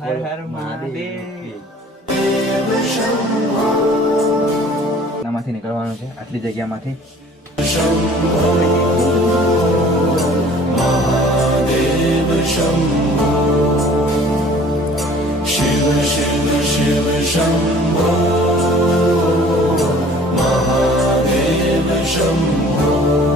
হর হর মহাদেব নামাথি নিকলવાનું છે આટલી જગ્યામાંથી મહાદેવ શિવ શિવ શિવ શંભો મહાદેવ શંભો